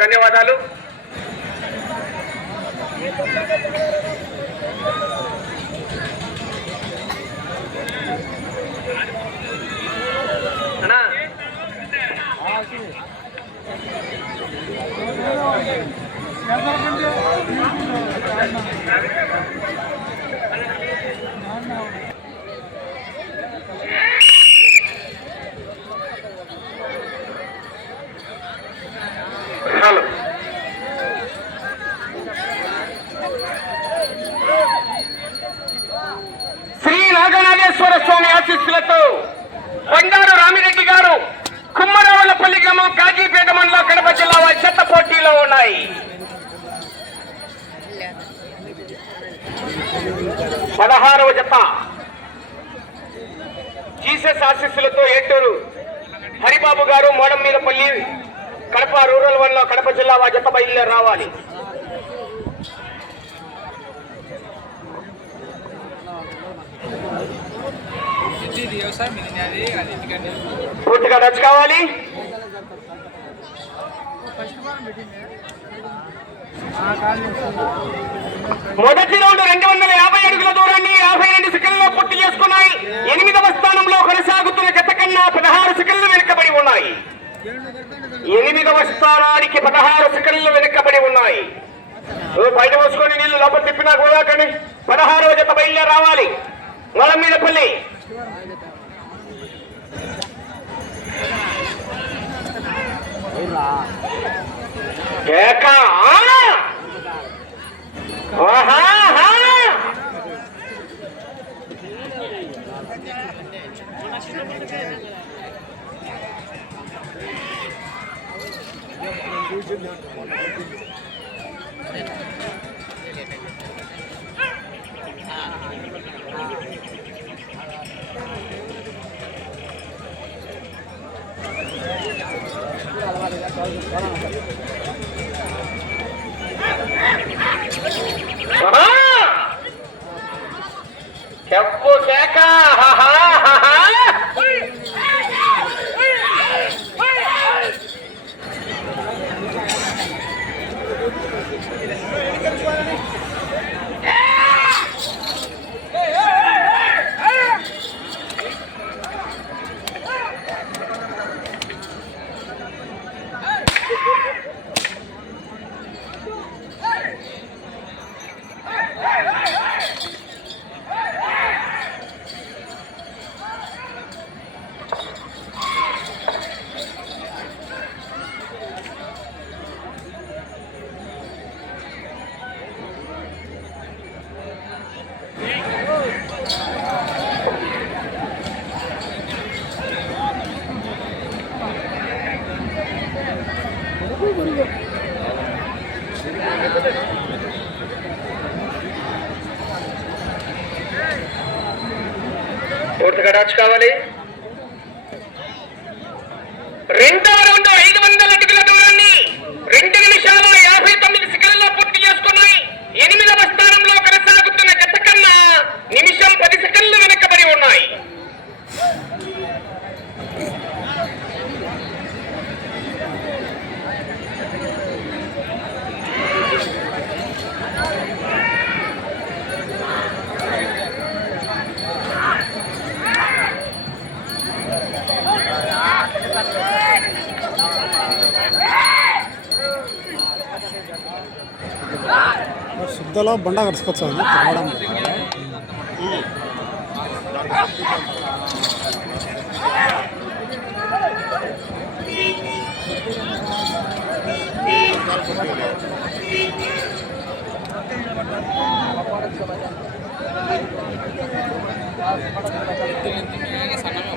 ధన్యవాదాలు. అన్నా శ్రీ నాగనాగేశ్వర స్వామి బంగారు రామిరెడ్డి గారు కుమ్మరవలపల్లి గ్రామం కాజీపేట మండలం కడప జిల్లా వారి చెత్త పోటీలో ఉన్నాయి. పదహారవ జత. జీసస్ ఆశీస్సులతో ఏటూరు హరిబాబు గారు మోడం మీదపల్లి కడప రూరల్ వన్లో కడప జిల్లా వారి జత బయలుదేరి రావాలి. ఇది వ్యవసాయం ఇది అది పూర్తిగా టచ్ కావాలి మొదటి రౌండ్ రెండు వందల యాభై అడుగుల దూరాన్ని యాభై రెండు సెకండ్లో పూర్తి చేసుకున్నాయి. ఎనిమిదవ స్థానంలో కొనసాగుతున్న గత కన్నా పదహారు సెకండ్లు వెనుకబడి ఉన్నాయి. ఎనిమిదవ స్థానానికి పదహారు సెకండ్లు వెనుకబడి ఉన్నాయి. బయట పోసుకొని నీళ్ళు లోపల తిప్పినా కూడా కానీ పదహారవ జత బయలుదేరి రావాలి. మలం మీద పల్లి. కేక ఆ! ఆహాహా! ఆహా! చెప్పు కేక ఆహాహాహా! పూర్తిగా డాచ్ కావాలి శుద్ధలో బండ కరుచుకోవచ్చు అది తిరగడం సన్నగా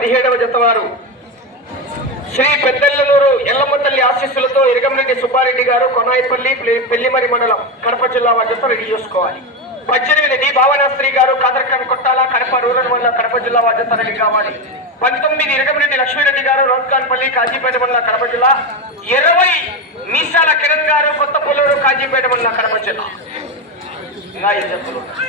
పదిహేడవ జత వారు శ్రీ పెద్దెల్లనూరు ఎల్లమ్మ తల్లి ఆశీస్సులతో ఇరగంరెడ్డి సుబ్బారెడ్డి గారు కొనాయిపల్లి పెళ్ళిమరి మండలం కడప జిల్లా వారి రెడీ చేసుకోవాలి. పద్దెనిమిది భావనాశ్రీ గారు కాదర్కన్ కొట్టాల కడప రూరల్ మండలం కడప జిల్లా వారి రెడీ కావాలి. పంతొమ్మిది ఇరగంరెడ్డి లక్ష్మీరెడ్డి గారు రోత్కాన్పల్లి కాజీపేట మండలం కడప జిల్లా. ఇరవై మీసాల కిరణ్ గారు కొత్త పొల్లూరు కాజీపేట మండలం కడప జిల్లా. ఏం చెప్తున్నారు?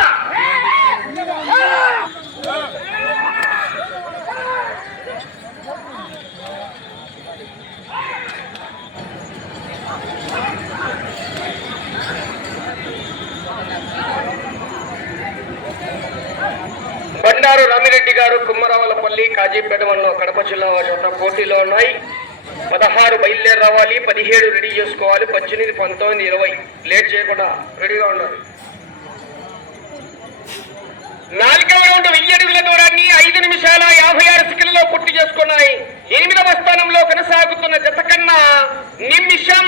ఆ గారు కుమ్మరావులపల్లి కాజీపేట మండలం కడప జిల్లా వారి పోటీలో ఉన్నాయి. పదహారు బయలుదేరి రావాలి పదిహేడు రెడీ చేసుకోవాలి పద్దెనిమిది పంతొమ్మిది ఇరవై. లేట్ చేయకుండా రెడీగా ఉండాలి. నాలుగవ రౌండ్ వెయ్యి అడుగుల దూరాన్ని ఐదు నిమిషాల యాభై ఆరు సెకండ్లలో పూర్తి చేసుకున్నాయి. ఎనిమిదవ స్థానంలో కొనసాగుతున్న జత కన్నా నిమిషం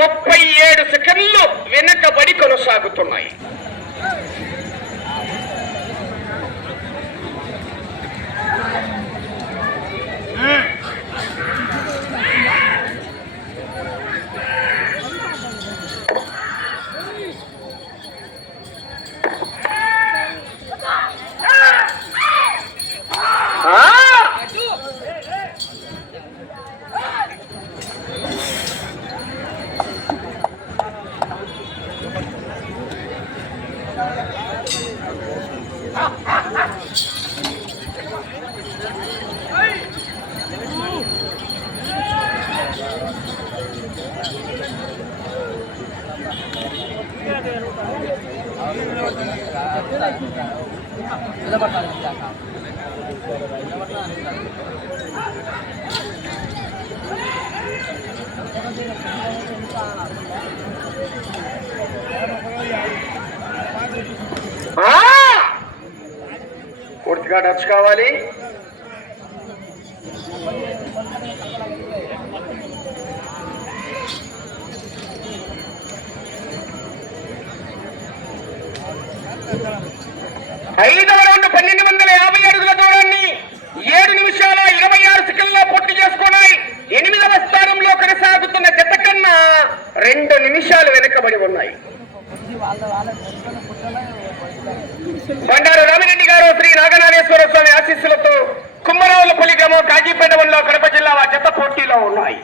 ముప్పై ఏడు సెకండ్లు వెనుకబడి కొనసాగుతున్నాయి ఆ! ఆ! పూర్తిగా టచ్ కావాలి? ఐదవ రౌండ్ పన్నెండు వందల యాభై అడుగుల దూరాన్ని ఏడు నిమిషాల ఇరవై ఆరు సెకండ్లో పూర్తి చేసుకున్నాయి. ఎనిమిదవ స్థానంలో కొనసాగుతున్న జత కన్నా రెండు నిమిషాలు వెనుకబడి ఉన్నాయి. బండారు రామిరెడ్డి గారు శ్రీ నాగనాథేశ్వర స్వామి ఆశీస్సులతో కుమ్మరావులపల్లి గ్రామం కాజీపేట మండలం కడప జిల్లా వారి జత పోటీలో ఉన్నాయి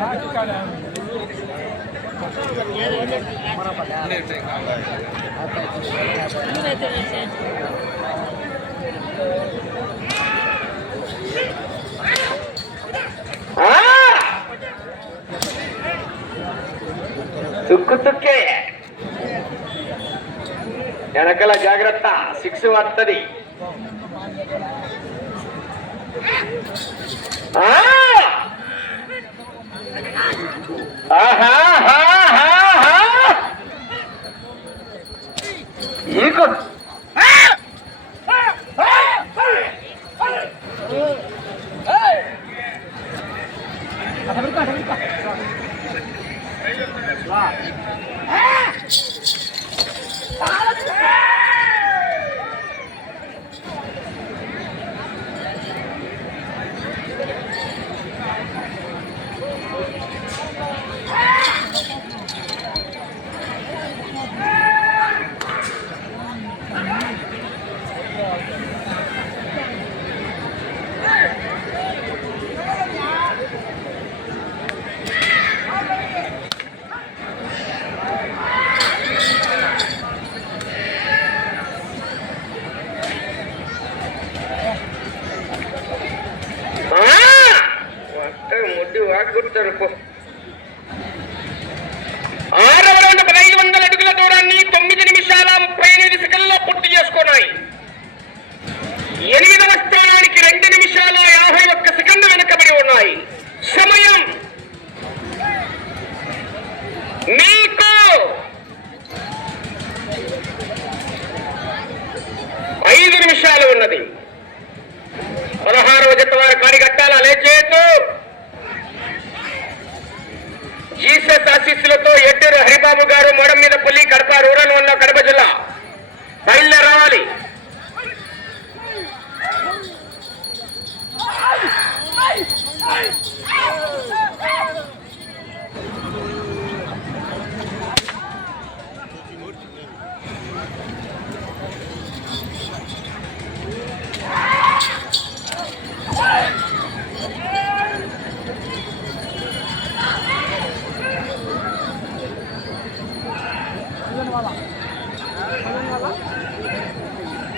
ఆ! తుక్కు తుక్కే వెనకల జాగ్రత్త సిక్స్ వస్తుంది ఆహా! Uh.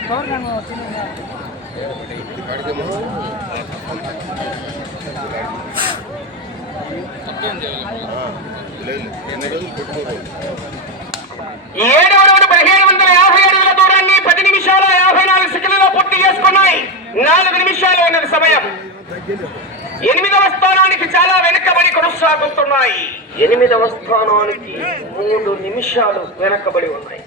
Tornan o tienen ఏడు రౌండ్ పదిహేడు వందల యాభై అడుగుల దూరాన్ని పది నిమిషాల యాభై నాలుగు సెకండ్లలో పూర్తి చేసుకున్నాయి నాలుగు నిమిషాలు ఉన్నది సమయం ఎనిమిదవ స్థానానికి చాలా వెనుకబడి కొనసాగుతున్నాయి ఎనిమిదవ స్థానానికి మూడు నిమిషాలు వెనకబడి ఉన్నాయి.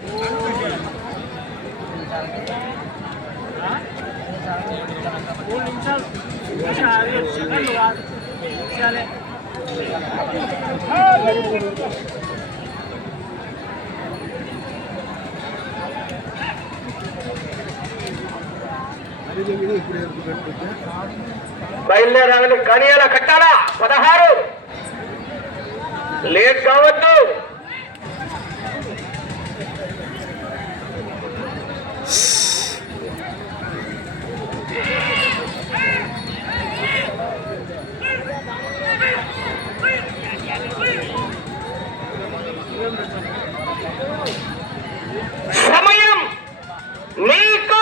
బయలుదేరాలని కానీ అలా కట్టాలా? పదహారు. లేట్ కావద్దు సమయం మీకు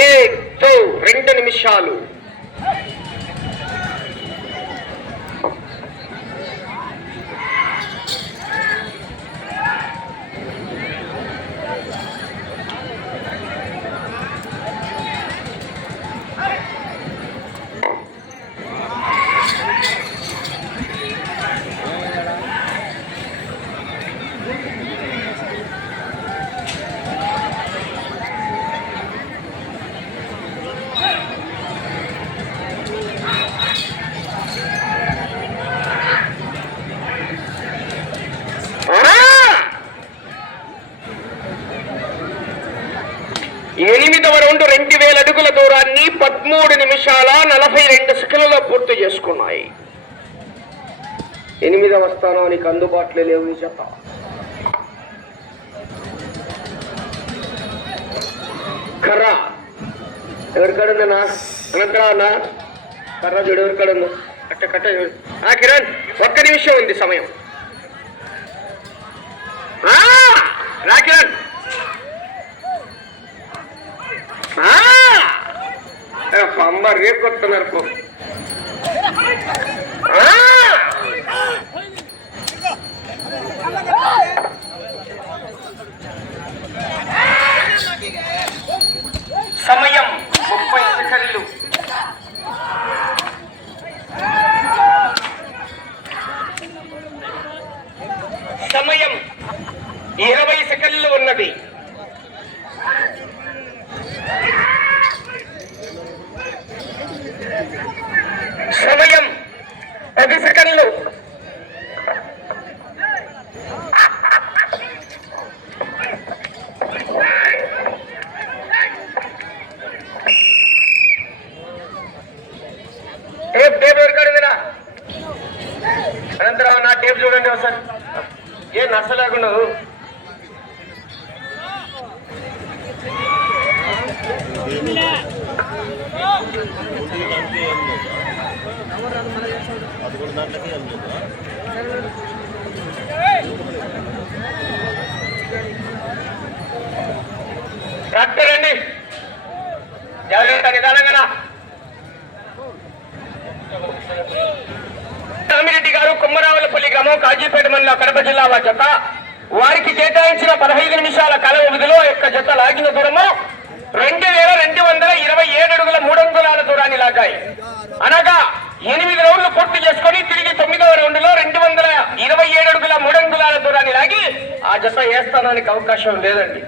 తో రెండు నిమిషాలు ఆ! ఎనిమిదవ రౌండ్ రెండు వేల అడుగుల దూరాన్ని పదమూడు నిమిషాల నలభై రెండు సెకండ్లలో పూర్తి చేసుకున్నాయి. ఎనిమిదవ స్థానానికి అందుబాటులో లేవు ఈ జత. కర్ర. ఎవరికాడుందన్నా అనంతరావన్నా కర్ర చూడు ఎవరికాడుందో? కట్ట కట్ట ఆ కిరణ్ ఒక్క నిమిషం ఉంది సమయం. రా కిరణ్. పంబ రేపు కొడుతున్నారు పో ఆ, సమయం ముప్పై సెకండ్లు టేప్ టేప్ ఎవరికాడిందిరా అనంతరం నా టేప్ చూడండి ఒకసారి. ఏ నష్ట లేకుండా ట్రాక్టర్ అండి జాగ్రత్త నిదానంగా రామిరెడ్డి గారు కుమ్మరావులపల్లి గ్రామం కాజీపేట మండలం కడప జిల్లా వారి జత. వారికి కేటాయించిన పదహైదు నిమిషాల కాల వ్యవధిలో యొక్క జత లాగిన దూరము రెండు వేల రెండు వందల ఇరవై ఏడు అడుగుల మూడు అంగుళాల దూరాన్ని లాగాయి. అనగా ఎనిమిది రౌండ్లు పూర్తి చేసుకొని తిరిగి తొమ్మిదవ రౌండ్లో రెండు వందల ఇరవై ఏడు అడుగుల మూడు దూరాన్ని లాగి ఆ జత ఏ స్థానానికి అవకాశం లేదండి.